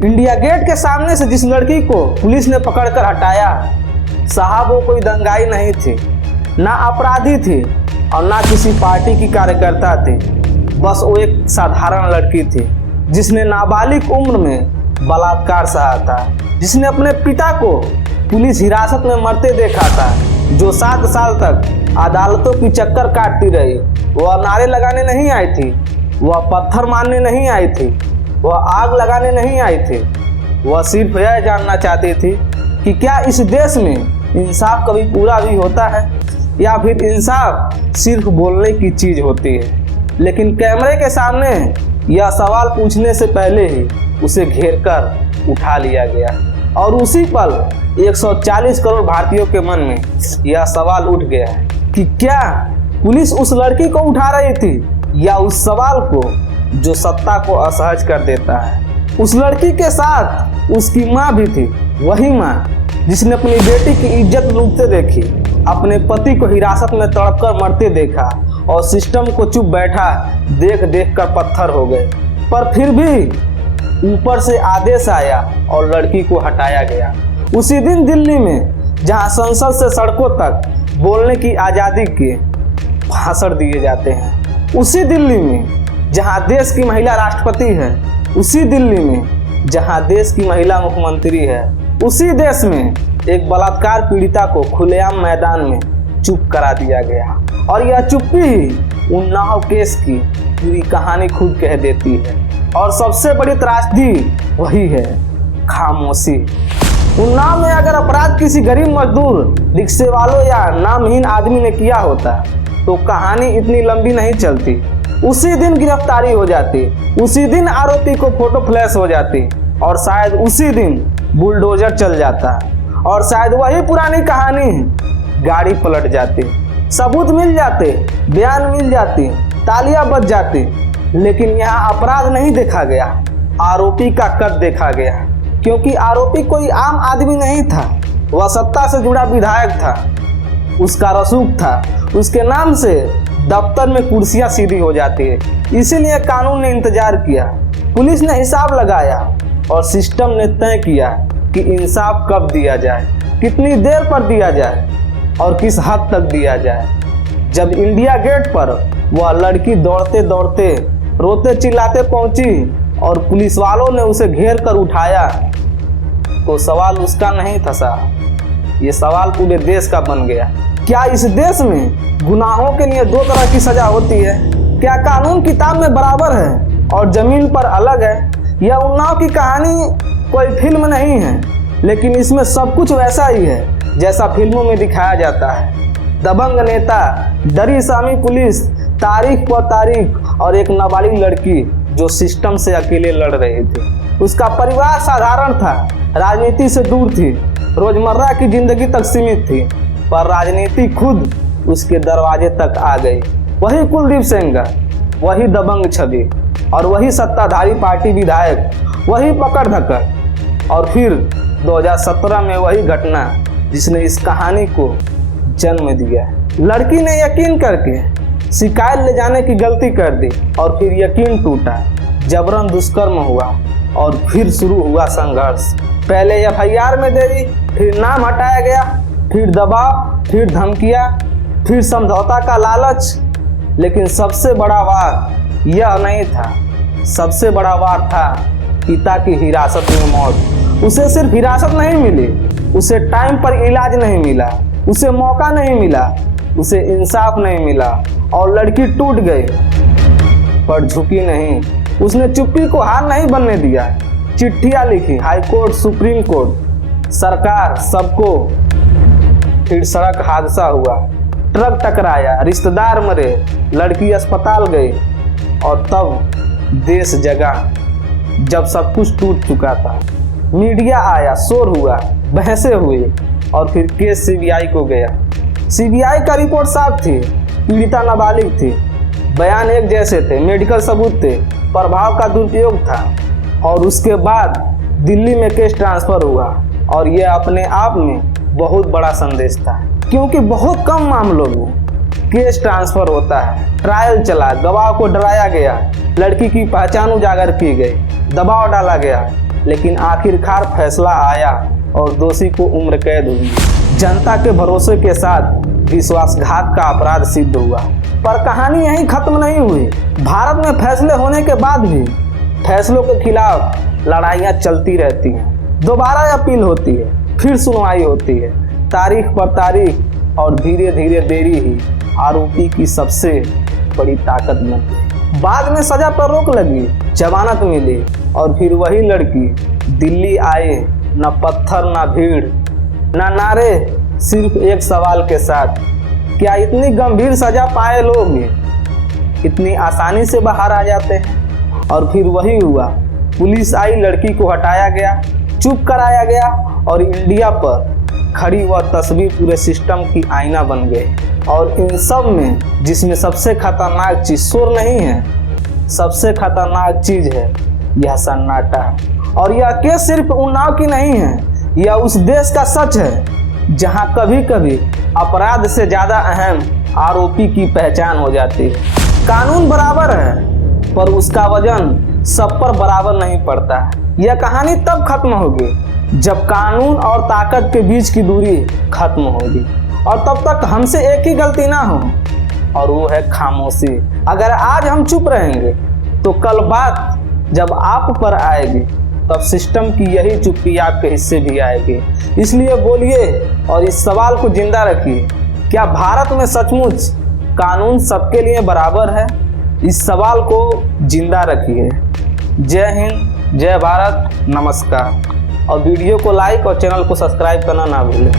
India gate के सामने से जिस लड़की को पुलिस ने पकड़कर हटाया, साहब वो कोई दंगाई नहीं थी, ना अपराधी थी और ना किसी पार्टी की कार्यकर्ता थी। बस वो एक साधारण लड़की थी जिसने नाबालिग उम्र में बलात्कार सहा था, जिसने अपने पिता को पुलिस हिरासत में मरते देखा था, जो 7 साल तक अदालतों की चक्कर काटती रही। वह नारे लगाने नहीं आई थी, वह पत्थर मारने नहीं आई थी, वह आग लगाने नहीं आई थी। वह सिर्फ यह जानना चाहती थी कि क्या इस देश में इंसाफ कभी पूरा भी होता है या फिर इंसाफ सिर्फ बोलने की चीज़ होती है। लेकिन कैमरे के सामने यह सवाल पूछने से पहले ही उसे घेर कर उठा लिया गया और उसी पल 140 करोड़ भारतीयों के मन में यह सवाल उठ गया कि क्या पुलिस उस लड़की को उठा रही थी या उस सवाल को जो सत्ता को असहज कर देता है। उस लड़की के साथ उसकी माँ भी थी, वही माँ जिसने अपनी बेटी की इज्जत लूटते देखी, अपने पति को हिरासत में तड़पकर मरते देखा और सिस्टम को चुप बैठा देख देख कर पत्थर हो गए। पर फिर भी ऊपर से आदेश आया और लड़की को हटाया गया। उसी दिन दिल्ली में जहां संसद से सड़कों तक बोलने की आज़ादी के भाषण दिए जाते हैं, उसी दिल्ली में जहां देश की महिला राष्ट्रपति है, उसी दिल्ली में जहां देश की महिला मुख्यमंत्री है, उसी देश में एक बलात्कार पीड़िता को खुलेआम मैदान में चुप करा दिया गया। और यह चुप्पी ही उन्नाव केस की पूरी कहानी खुद कह देती है। और सबसे बड़ी त्रासदी वही है, खामोशी। उन्नाव में अगर अपराध किसी गरीब मजदूर, रिक्शे वालों या नामहीन आदमी ने किया होता तो कहानी इतनी लंबी नहीं चलती। उसी दिन गिरफ्तारी हो जाती, उसी दिन आरोपी को फोटो फ्लैश हो जाती और शायद उसी दिन बुलडोजर चल जाता और शायद वही पुरानी कहानी गाड़ी पलट जाती, सबूत मिल जाते, बयान मिल जाती, तालियां बज जाती। लेकिन यहाँ अपराध नहीं देखा गया, आरोपी का कद देखा गया, क्योंकि आरोपी कोई आम आदमी नहीं था, वह सत्ता से जुड़ा विधायक था, उसका रसूख था, उसके नाम से दफ्तर में कुर्सियां सीधी हो जाती है। इसीलिए कानून ने इंतजार किया, पुलिस ने हिसाब लगाया और सिस्टम ने तय किया कि इंसाफ कब दिया जाए, कितनी देर पर दिया जाए और किस हद तक दिया जाए। जब इंडिया गेट पर वह लड़की दौड़ते दौड़ते रोते चिल्लाते पहुंची और पुलिस वालों ने उसे घेर कर उठाया तो सवाल उसका नहीं था साहब, ये सवाल पूरे देश का बन गया। क्या इस देश में गुनाहों के लिए 2 तरह की सजा होती है? क्या कानून किताब में बराबर है और जमीन पर अलग है? यह उन्नाव की कहानी कोई फिल्म नहीं है, लेकिन इसमें सब कुछ वैसा ही है जैसा फिल्मों में दिखाया जाता है। दबंग नेता, डरी सामी पुलिस, तारीख पर तारीख और एक नाबालिग लड़की जो सिस्टम से अकेले लड़ रही थी। उसका परिवार साधारण था, राजनीति से दूर थी, रोजमर्रा की जिंदगी तक सीमित थी, पर राजनीति खुद उसके दरवाजे तक आ गई। वही कुलदीप सेंगर, वही दबंग छवि और वही सत्ताधारी पार्टी विधायक, वही पकड़ धक्कर और फिर 2017 में वही घटना जिसने इस कहानी को जन्म दिया। लड़की ने यकीन करके शिकायत ले जाने की गलती कर दी और फिर यकीन टूटा, जबरन दुष्कर्म हुआ और फिर शुरू हुआ संघर्ष। पहले FIR में देरी, फिर नाम हटाया गया, फिर दबाव, फिर धमकियाँ, फिर समझौता का लालच। लेकिन सबसे बड़ा वार यह नहीं था, सबसे बड़ा वार था पिता की हिरासत में मौत। उसे सिर्फ हिरासत नहीं मिली, उसे टाइम पर इलाज नहीं मिला, उसे मौका नहीं मिला, उसे इंसाफ नहीं मिला और लड़की टूट गई पर झुकी नहीं। उसने चुप्पी को हार नहीं बनने दिया, चिट्ठियां लिखी हाई कोर्ट, सुप्रीम कोर्ट, सरकार, सबको। फिर सड़क हादसा हुआ, ट्रक टकराया, रिश्तेदार मरे, लड़की अस्पताल गई और तब देश जगा जब सब कुछ टूट चुका था। मीडिया आया, शोर हुआ, बहसें हुई और फिर केस CBI को गया। CBI का रिपोर्ट साफ थी, पीड़िता नाबालिग थी, बयान एक जैसे थे, मेडिकल सबूत थे, प्रभाव का दुरुपयोग था। और उसके बाद दिल्ली में केस ट्रांसफ़र हुआ और यह अपने आप में बहुत बड़ा संदेश था, क्योंकि बहुत कम मामलों में केस ट्रांसफ़र होता है। ट्रायल चला, गवाह को डराया गया, लड़की की पहचान उजागर की गई, दबाव डाला गया, लेकिन आखिरकार फैसला आया और दोषी को उम्र कैद हुई। जनता के भरोसे के साथ विश्वासघात का अपराध सिद्ध हुआ। पर कहानी यहीं खत्म नहीं हुई। भारत में फैसले होने के बाद भी फैसलों के खिलाफ लड़ाइयाँ चलती रहती हैं। दोबारा अपील होती है, फिर सुनवाई होती है, तारीख पर तारीख, और धीरे धीरे देरी ही आरोपी की सबसे बड़ी ताकत बनी। बाद में सजा पर रोक लगी, जमानत मिली, और फिर वही लड़की दिल्ली आए, न पत्थर न भीड़ न नारे, सिर्फ एक सवाल के साथ, क्या इतनी गंभीर सजा पाए लोग इतनी आसानी से बाहर आ जाते हैं? और फिर वही हुआ, पुलिस आई, लड़की को हटाया गया, चुप कराया गया, और इंडिया पर खड़ी वह तस्वीर पूरे सिस्टम की आईना बन गई। और इन सब में जिसमें सबसे खतरनाक चीज़ शोर नहीं है, सबसे खतरनाक चीज़ है यह सन्नाटा। और यह केस सिर्फ उन्नाव की नहीं है, यह उस देश का सच है जहां कभी कभी अपराध से ज़्यादा अहम आरोपी की पहचान हो जाती है। कानून बराबर है पर उसका वजन सब पर बराबर नहीं पड़ता। यह कहानी तब खत्म होगी जब कानून और ताकत के बीच की दूरी खत्म होगी, और तब तक हमसे एक ही गलती ना हो, और वो है खामोशी। अगर आज हम चुप रहेंगे तो कल बात जब आप पर आएगी तब सिस्टम की यही चुप्पी आपके हिस्से भी आएगी। इसलिए बोलिए और इस सवाल को जिंदा रखिए, क्या भारत में सचमुच कानून सबके लिए बराबर है? इस सवाल को जिंदा रखिए। जय हिंद, जय भारत, नमस्कार। और वीडियो को लाइक और चैनल को सब्सक्राइब करना ना भूलें।